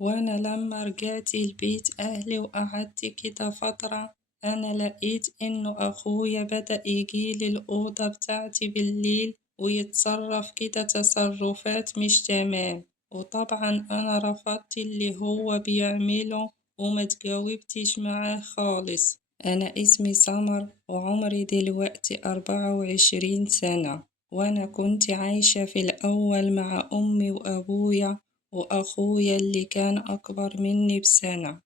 وأنا لما رجعت البيت أهلي وقعدت كده فترة، أنا لقيت إنه أخويا بدأ يجيلي الأوضة بتاعتي بالليل ويتصرف كده تصرفات مش تمام. وطبعا أنا رفضت اللي هو بيعمله ومتجاوبتش معاه خالص. أنا اسمي سمر وعمري دلوقتي 24 سنة، وأنا كنت عايشة في الأول مع أمي وأبويا وأخويا اللي كان أكبر مني بسنة.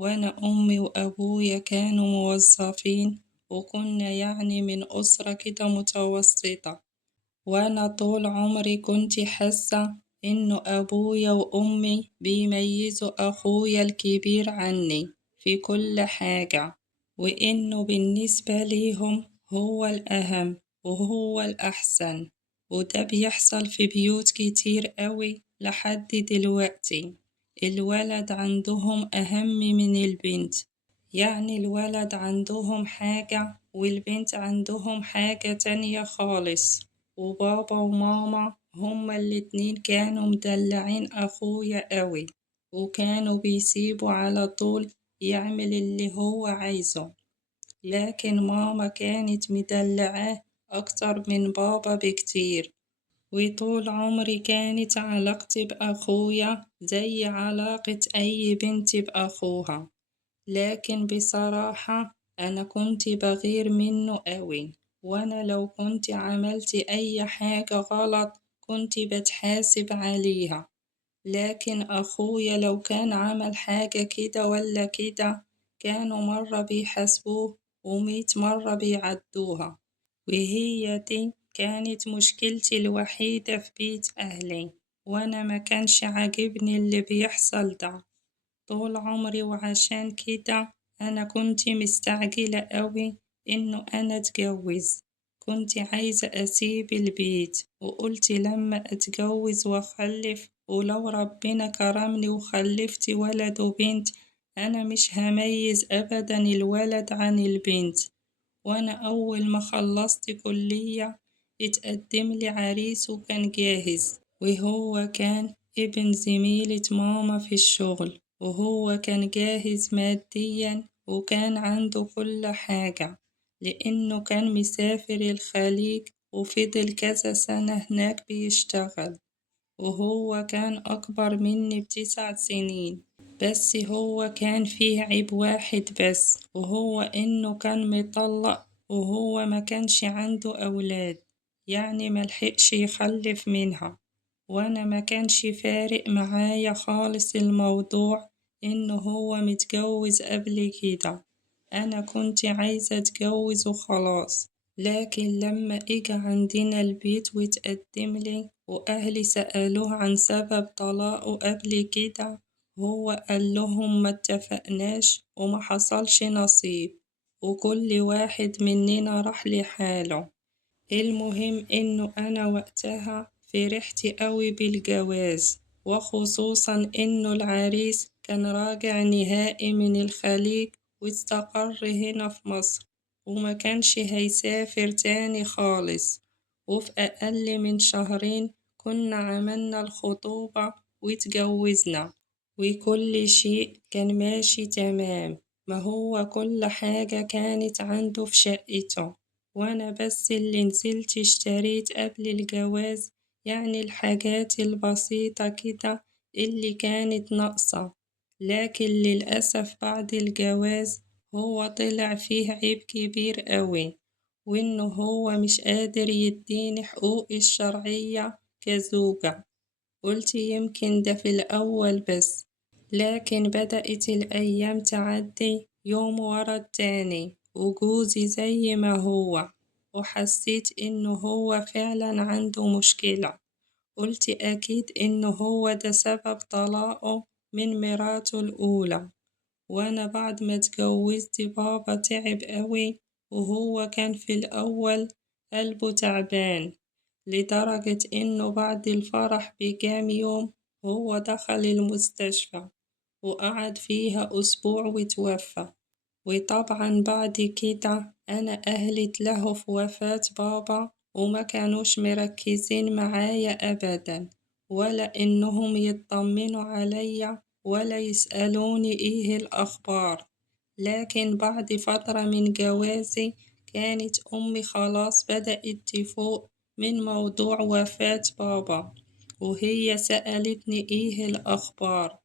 وأنا أمي وأبويا كانوا موظفين، وكنا يعني من أسرة كده متوسطة. وأنا طول عمري كنت حاسة إنه أبويا وأمي بيميزوا أخويا الكبير عني في كل حاجة، وإنه بالنسبة ليهم هو الأهم وهو الأحسن. وده بيحصل في بيوت كتير قوي لحد دلوقتي. الولد عندهم أهم من البنت، يعني الولد عندهم حاجة والبنت عندهم حاجة تانية خالص. وبابا وماما هما الاتنين كانوا مدلعين أخويا قوي، وكانوا بيسيبوا على طول يعمل اللي هو عايزه. لكن ماما كانت مدلعاه أكتر من بابا بكتير. وطول عمري كانت علاقتي بأخويا زي علاقة أي بنت بأخوها. لكن بصراحة أنا كنت بغير منه قوي، وأنا لو كنت عملت أي حاجة غلط كنت بتحاسب عليها. لكن أخويا لو كان عمل حاجة كده ولا كده كانوا مرة بيحاسبوه و100 مرة بيعدوها. وهي دي كانت مشكلتي الوحيدة في بيت أهلي، وأنا ما كانش عاجبني اللي بيحصل ده طول عمري. وعشان كده أنا كنت مستعجلة أوي إنه أنا أتجوز. كنت عايزة أسيب البيت، وقلت لما أتجوز وأخلف، ولو ربنا كرمني وخلفت ولد وبنت، أنا مش هميز أبدا الولد عن البنت. وأنا أول ما خلصت كلية اتقدم لي عريس وكان جاهز، وهو كان ابن زميلة ماما في الشغل، وهو كان جاهز ماديا وكان عنده كل حاجة، لأنه كان مسافر الخليج وفضل كذا سنة هناك بيشتغل. وهو كان أكبر مني ب9 سنين، بس هو كان فيه عيب واحد بس، وهو إنه كان مطلق وهو ما كانش عنده أولاد، يعني ملحقش يخلف منها. وأنا ما كانش فارق معايا خالص الموضوع إنه هو متجوز قبل كده، أنا كنت عايزة أتجوز وخلاص. لكن لما إجا عندنا البيت واتقدملي وأهلي سألوه عن سبب طلاقه قبل كده، هو قال لهم ما اتفقناش وما حصلش نصيب، وكل واحد مننا راح لحاله. المهم إنه أنا وقتها فرحت قوي بالجواز، وخصوصا إنه العريس كان راجع نهائي من الخليج واستقر هنا في مصر، وما كانش هيسافر تاني خالص. وفي أقل من شهرين كنا عملنا الخطوبة واتجوزنا، وكل شيء كان ماشي تمام. ما هو كل حاجة كانت عنده في شقته، وأنا بس اللي نزلت اشتريت قبل الجواز، يعني الحاجات البسيطة كده اللي كانت ناقصة. لكن للأسف بعد الجواز هو طلع فيه عيب كبير قوي، وإنه هو مش قادر يديني حقوقي الشرعية كزوجة. قلت يمكن ده في الأول بس، لكن بدأت الأيام تعدي يوم ورا التاني وجوزي زي ما هو، وحسيت إنه هو فعلا عنده مشكلة. قلت أكيد إنه هو ده سبب طلاقه من مراته الأولى. وأنا بعد ما اتجوزت بابا تعب قوي، وهو كان في الأول قلبه تعبان، لدرجة إنه بعد الفرح بكام يوم هو دخل المستشفى وقعد فيها أسبوع وتوفى. وطبعا بعد كده أنا أهلت له في وفاة بابا، وما كانوش مركزين معايا أبدا، ولا إنهم يطمنوا عليا ولا يسألوني إيه الأخبار. لكن بعد فترة من جوازي كانت أمي خلاص بدأت تفوق من موضوع وفاة بابا، وهي سألتني إيه الأخبار،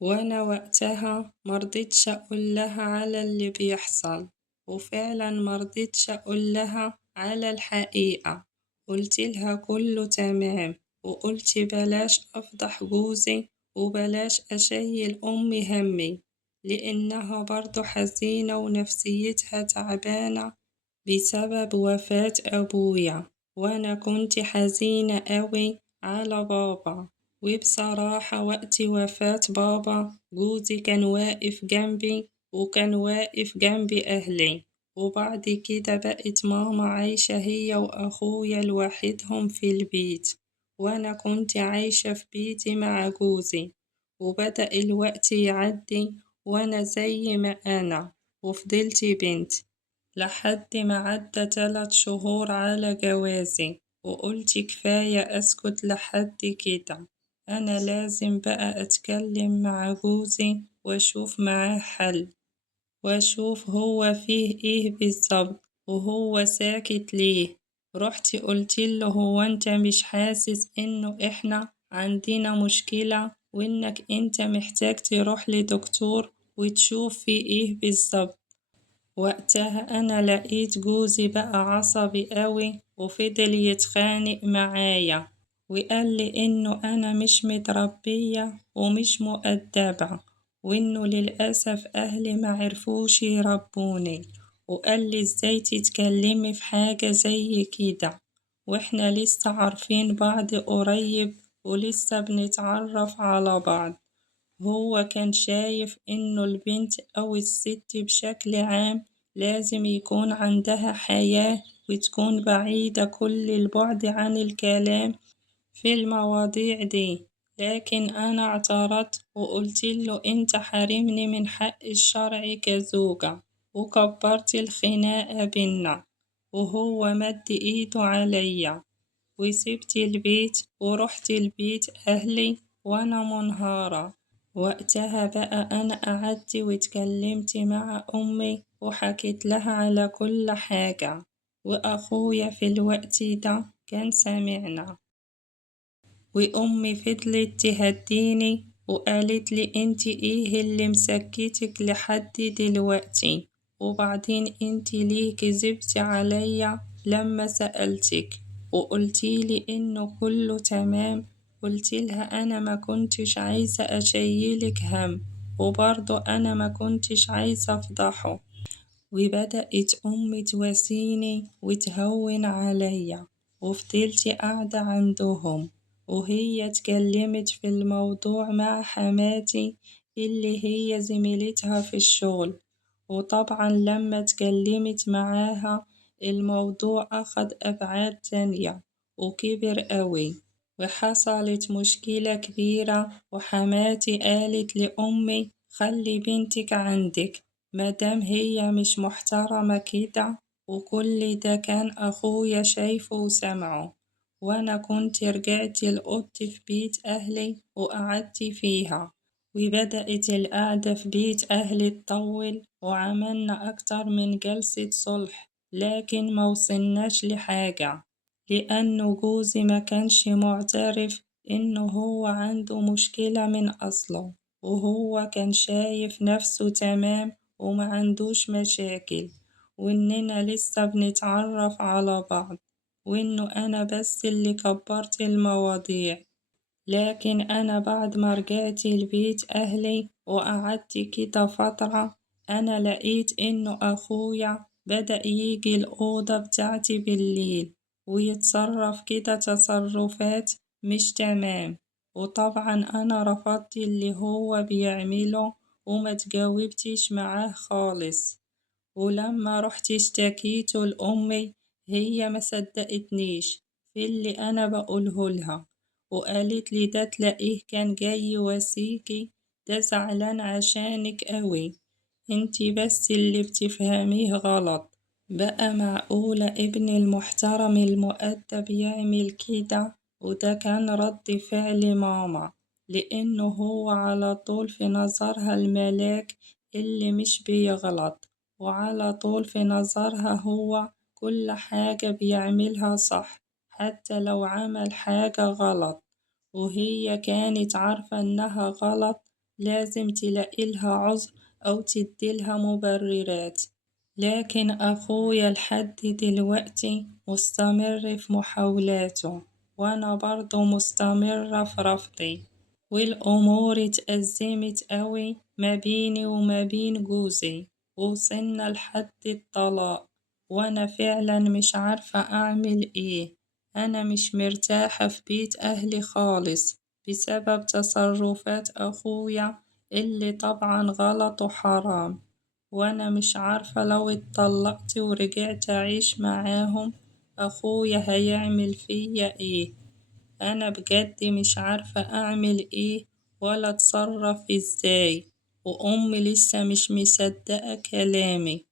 وأنا وقتها مرضتش أقول لها على اللي بيحصل، وفعلا مرضتش أقول لها على الحقيقة. قلت لها كله تمام، وقلت بلاش أفضح جوزي وبلاش أشيل أمي همي، لأنها برضو حزينة ونفسيتها تعبانة بسبب وفاة أبويا، وأنا كنت حزينة أوي على بابا. وبصراحة وقت وفاة بابا جوزي كان واقف جنبي وكان واقف جنب أهلي، وبعد كده بقت ماما عايشة هي وأخويا لوحدهم في البيت، وأنا كنت عايشة في بيتي مع جوزي. وبدأ الوقت يعدي وأنا زي ما أنا، وفضلت بنت لحد ما عدى 3 شهور على جوازي، وقلت كفاية أسكت لحد كده، أنا لازم بقى أتكلم مع جوزي وأشوف معاه حل، وأشوف هو فيه إيه بالظبط وهو ساكت ليه. رحت قلتله هو أنت مش حاسس إنه إحنا عندنا مشكلة وإنك أنت محتاج تروح لدكتور وتشوف فيه إيه بالظبط؟ وقتها أنا لقيت جوزي بقى عصبي قوي وفضل يتخانق معايا، وقال لي إنه أنا مش متربية ومش مؤدبة، وإنه للأسف أهلي معرفوش يربوني، وقال لي إزاي تتكلمي في حاجة زي كده وإحنا لسه عارفين بعض قريب ولسه بنتعرف على بعض. هو كان شايف إنه البنت أو الست بشكل عام لازم يكون عندها حياة وتكون بعيدة كل البعد عن الكلام في المواضيع دي. لكن أنا اعترضت وقلت له أنت حارمني من حق الشرع كزوجة، وكبرت الخناقة بينا، وهو مد إيده عليا، وسبت البيت ورحت البيت أهلي وأنا منهارة. وقتها بقى أنا قعدت واتكلمت مع أمي وحكيت لها على كل حاجة، وأخويا في الوقت ده كان سامعنا، وأمي فضلت تهديني وقالت لي انتي ايه اللي مسكتك لحد دلوقتي، وبعدين انتي ليه كذبتي عليا لما سألتك وقلتيلي انه كله تمام؟ قلتلها انا ما كنتش عايزة اشيلك هم، وبرضه انا ما كنتش عايزة افضحه. وبدأت أمي تواسيني وتهون عليا، وفضلت قاعدة عندهم وهي اتكلمت في الموضوع مع حماتي اللي هي زميلتها في الشغل. وطبعا لما اتكلمت معاها الموضوع أخد أبعاد تانية وكبر قوي، وحصلت مشكلة كبيرة، وحماتي قالت لأمي خلي بنتك عندك مادام هي مش محترمة كده. وكل ده كان أخويا شايفه وسمعه، وأنا كنت رجعت لأوضتي في بيت أهلي وقعدت فيها. وبدأت القعدة في بيت أهلي تطول، وعملنا أكتر من جلسة صلح، لكن موصلناش لحاجة، لأنه جوزي ما كانش معترف إنه هو عنده مشكلة من أصله، وهو كان شايف نفسه تمام وما عندوش مشاكل، وإننا لسه بنتعرف على بعض، وإنه أنا بس اللي كبرت المواضيع. لكن أنا بعد ما رجعت البيت أهلي وقعدت كده فترة، أنا لقيت إنه أخويا بدأ يجي الأوضة بتاعتي بالليل ويتصرف كده تصرفات مش تمام. وطبعا أنا رفضت اللي هو بيعمله وما تجاوبتش معاه خالص. ولما رحت اشتكيته لأمي هي ما صدقتنيش في اللي أنا بقوله لها، وقالت لي ده تلاقيه كان جاي يواسيكي، ده زعلان عشانك قوي، انتي بس اللي بتفهميه غلط. بقى معقولة ابن المحترم المؤدب يعمل كده؟ وده كان رد فعل ماما. لأنه هو على طول في نظرها الملاك اللي مش بيغلط، وعلى طول في نظرها هو كل حاجة بيعملها صح حتى لو عمل حاجة غلط، وهي كانت عارفة إنها غلط، لازم تلاقيلها عذر أو تديلها مبررات. لكن أخويا لحد دلوقتي مستمر في محاولاته، وأنا برضه مستمرة في رفضي، والأمور اتأزمت أوي ما بيني وما بين جوزي، ووصلنا لحد الطلاق، وأنا فعلا مش عارفة أعمل إيه. أنا مش مرتاحة في بيت أهلي خالص بسبب تصرفات أخويا اللي طبعا غلط وحرام، وأنا مش عارفة لو اتطلقت ورجعت أعيش معاهم أخويا هيعمل فيا إيه. أنا بجد مش عارفة أعمل إيه ولا أتصرف إزاي، وأمي لسه مش مصدقة كلامي،